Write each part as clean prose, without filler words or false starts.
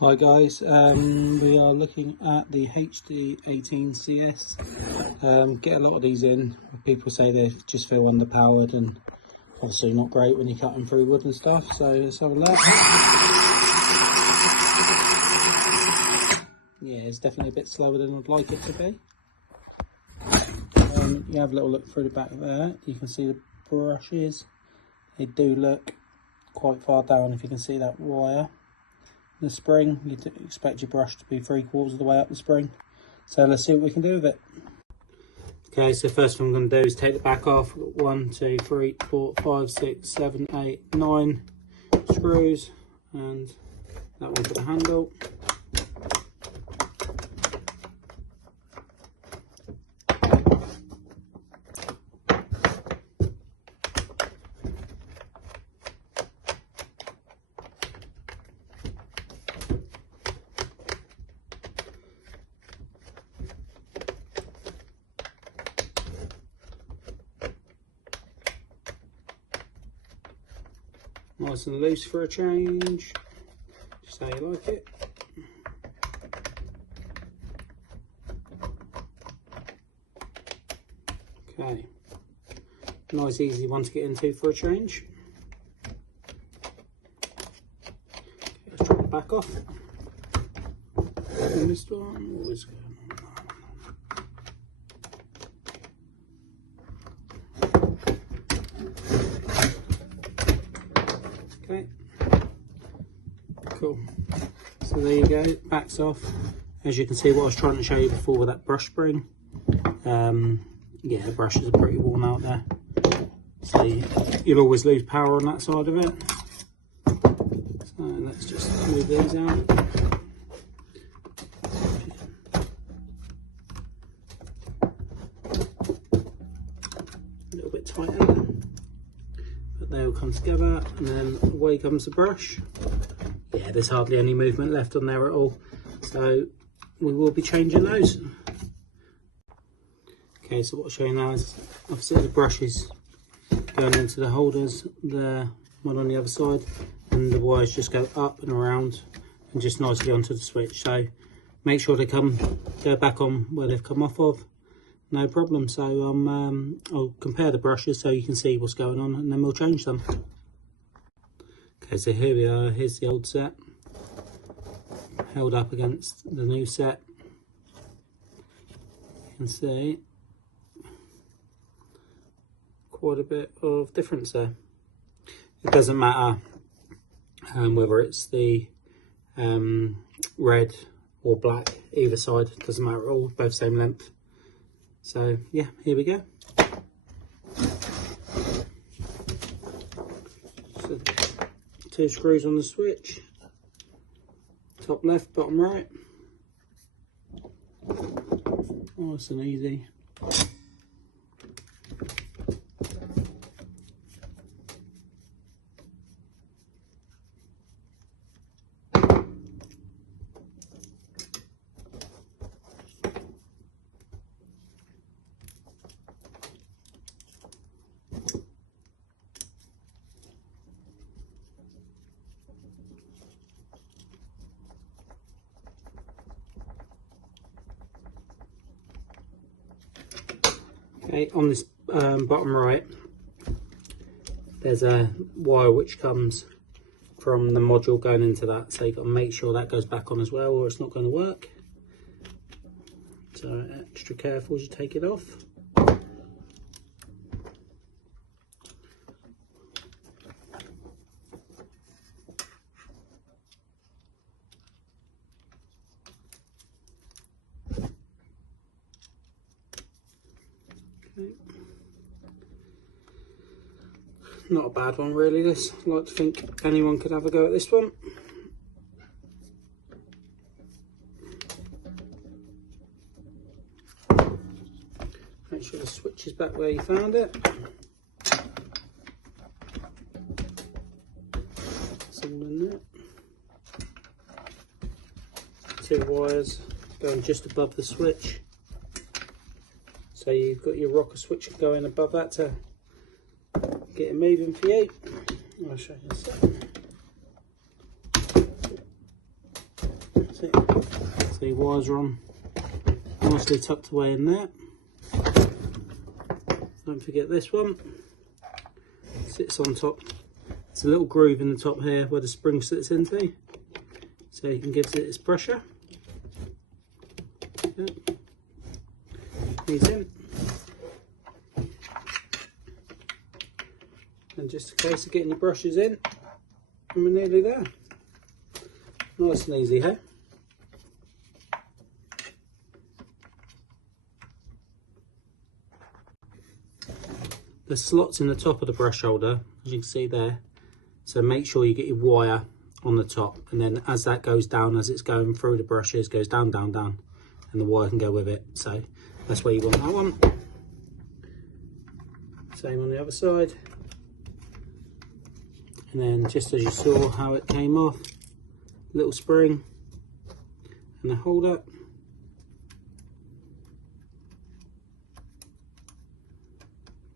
Hi guys, we are looking at the HD18 CS. Get a lot of these in. People say they just feel underpowered and obviously not great when you're cutting through wood and stuff, so let's have a look. Yeah, it's definitely a bit slower than I'd like it to be. You have a little look through the back there, you can see the brushes. They do look quite far down if you can see that wire. The spring, you'd expect your brush to be 3/4 of the way up the spring. So let's see what we can do with it. Okay, so first thing I'm going to do is take the back off. 1, 2, 3, 4, 5, 6, 7, 8, 9 screws, and that one for the handle. Nice and loose for a change, just how you like it. Okay, nice easy one to get into for a change. Okay, let's drop the back off. And this one, what is going on? Okay, cool. So there you go, back's off. As you can see, what I was trying to show you before with that brush spring. Yeah, the brushes are pretty worn out there. So you'll always lose power on that side of it. So let's just move these out. A little bit tighter. They all come together, and then away comes the brush. Yeah, there's hardly any movement left on there at all, so we will be changing those. Okay, so what I'll show you now is obviously the brush is going into the holders, the one on the other side, and the wires just go up and around and just nicely onto the switch. So make sure they go back on where they've come off of. No problem. So I'll compare the brushes so you can see what's going on, and then we'll change them. Okay, so here we are. Here's the old set held up against the new set. You can see quite a bit of difference there. It doesn't matter whether it's the red or black, either side, it doesn't matter at all, both same length. So yeah, here we go. So 2 screws on the switch, top left, bottom right. Nice and easy. Okay, on this bottom right, there's a wire which comes from the module going into that, so you've got to make sure that goes back on as well, or it's not going to work. So extra careful as you take it off. Not a bad one really, this. I'd like to think anyone could have a go at this one. Make sure the switch is back where you found it. It's all in there. 2 wires going just above the switch. So you've got your rocker switch going above that to get it moving for you. I'll show you in a second. See, so your wires are on nicely tucked away in there. Don't forget this one sits on top. It's a little groove in the top here where the spring sits into, so you can give it its pressure. Yep. These in, and just a case of getting your brushes in, and we're nearly there. Nice and easy, hey? The slots in the top of the brush holder, as you can see there, so make sure you get your wire on the top, and then as that goes down, as it's going through the brushes, goes down, down, down, and the wire can go with it. So that's where you want that one. Same on the other side. And then just as you saw how it came off, little spring and the holder.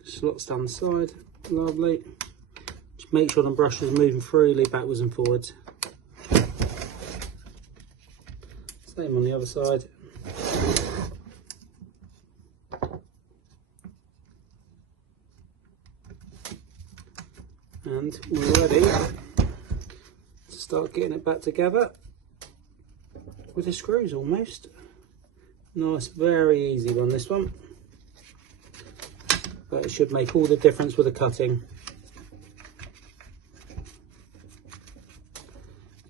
Slots down the side, lovely. Just make sure the brush is moving freely backwards and forwards. Same on the other side. And we're ready to start getting it back together with the screws almost. Nice, very easy one, this one. But it should make all the difference with the cutting.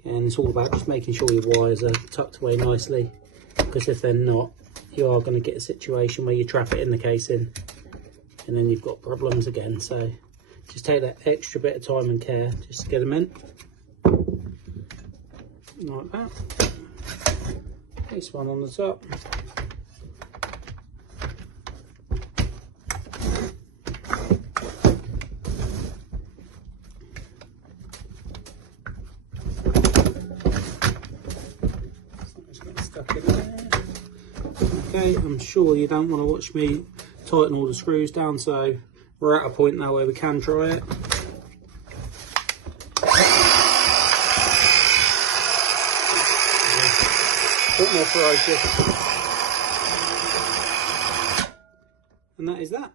And it's all about just making sure your wires are tucked away nicely, because if they're not, you are going to get a situation where you trap it in the casing and then you've got problems again. So just take that extra bit of time and care just to get them in. Like that. This one on the top. Okay, I'm sure you don't want to watch me tighten all the screws down, so we're at a point now where we can try it. A bit more ferocious. And that is that.